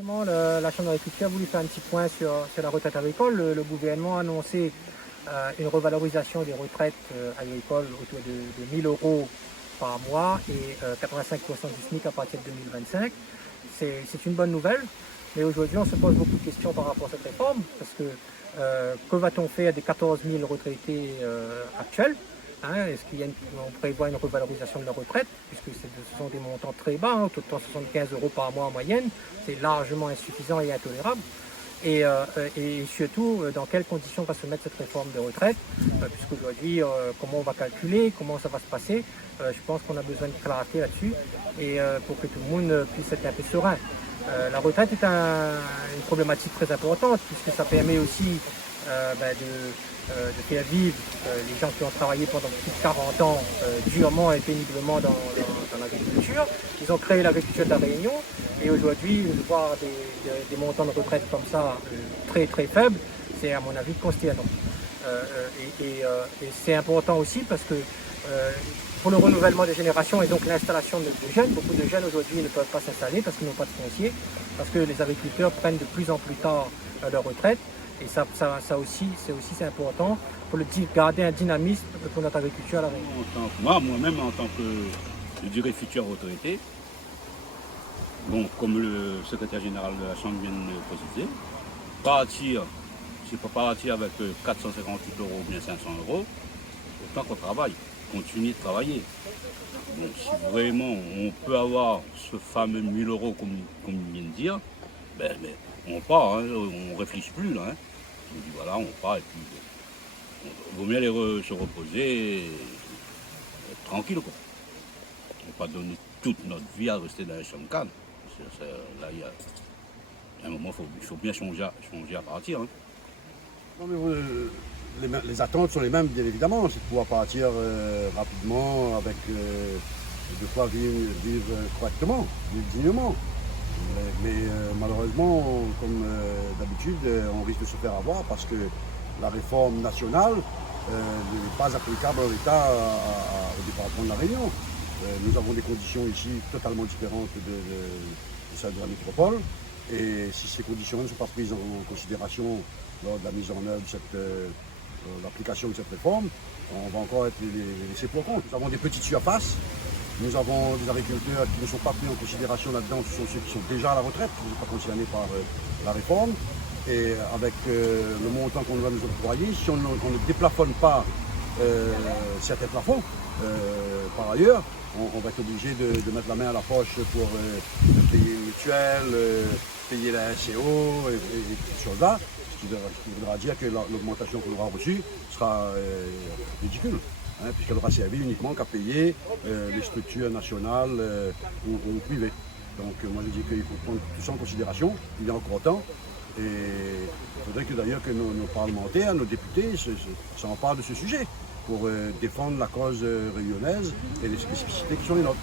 Effectivement, la Chambre d'agriculture a voulu faire un petit point sur la retraite agricole. Le gouvernement a annoncé une revalorisation des retraites agricoles autour de 1 000 euros par mois et 85% du SMIC à partir de 2025. C'est une bonne nouvelle, mais aujourd'hui on se pose beaucoup de questions par rapport à cette réforme, parce que va-t-on faire des 14 000 retraités actuels? Est-ce qu'on prévoit une revalorisation de la retraite, puisque ce sont des montants très bas, autour de 75 euros par mois en moyenne, c'est largement insuffisant et intolérable. Et surtout, dans quelles conditions va se mettre cette réforme de retraite, puisqu'aujourd'hui, comment on va calculer, comment ça va se passer, je pense qu'on a besoin de clarté là-dessus, et pour que tout le monde puisse être un peu serein. La retraite est une problématique très importante, puisque ça permet aussi de faire vivre les gens qui ont travaillé pendant plus de 40 ans durement et péniblement dans l'agriculture. Ils ont créé l'agriculture de la Réunion, et aujourd'hui, de voir des montants de retraite comme ça très très faibles, c'est à mon avis consternant. Et c'est important aussi parce que pour le renouvellement des générations et donc l'installation de jeunes, beaucoup de jeunes aujourd'hui ne peuvent pas s'installer parce qu'ils n'ont pas de foncier, parce que les agriculteurs prennent de plus en plus tard leur retraite. Et ça aussi, c'est important pour garder un dynamisme pour notre agriculture à la Réunion. Moi-même, en tant que, je dirais, futur retraité, bon, comme le secrétaire général de la Chambre vient de le préciser, c'est pas partir avec 458 euros ou bien 500 euros, autant qu'on travaille, continuer de travailler. Donc si vraiment on peut avoir ce fameux 1 000 euros comme il vient de dire, ben on part, hein, on ne réfléchit plus là. Hein. On dit voilà, on part et puis il vaut mieux aller se reposer tranquille quoi. On ne va pas donner toute notre vie à rester dans les chambres calmes. Là, il y a un moment, il faut bien changer à partir. Hein. Non, mais les attentes sont les mêmes, bien évidemment. C'est de pouvoir partir rapidement avec de quoi vivre correctement, vivre dignement. Mais malheureusement, comme d'habitude, on risque de se faire avoir parce que la réforme nationale n'est pas applicable en l'état au département de la Réunion. Nous avons des conditions ici totalement différentes de celles de la métropole. Et si ces conditions ne sont pas prises en considération lors de la mise en œuvre de l'application de cette réforme, on va encore être laissés pour compte. Nous avons des petites surfaces. Nous avons des agriculteurs qui ne sont pas pris en considération là-dedans, ce sont ceux qui sont déjà à la retraite, qui ne sont pas concernés par la réforme. Et avec le montant qu'on doit nous octroyer, si on ne déplafonne pas certains plafonds, par ailleurs, on va être obligé de mettre la main à la poche pour payer une mutuelle, payer la SCO et toutes choses là, ce qui voudra dire que l'augmentation qu'on aura reçue sera ridicule. Puisqu'elle aura servi uniquement qu'à payer les structures nationales ou privées. Donc moi je dis qu'il faut prendre tout ça en considération, il y a encore temps. Et il faudrait que d'ailleurs que nos parlementaires, nos députés s'emparent de ce sujet pour défendre la cause réunionnaise et les spécificités qui sont les nôtres.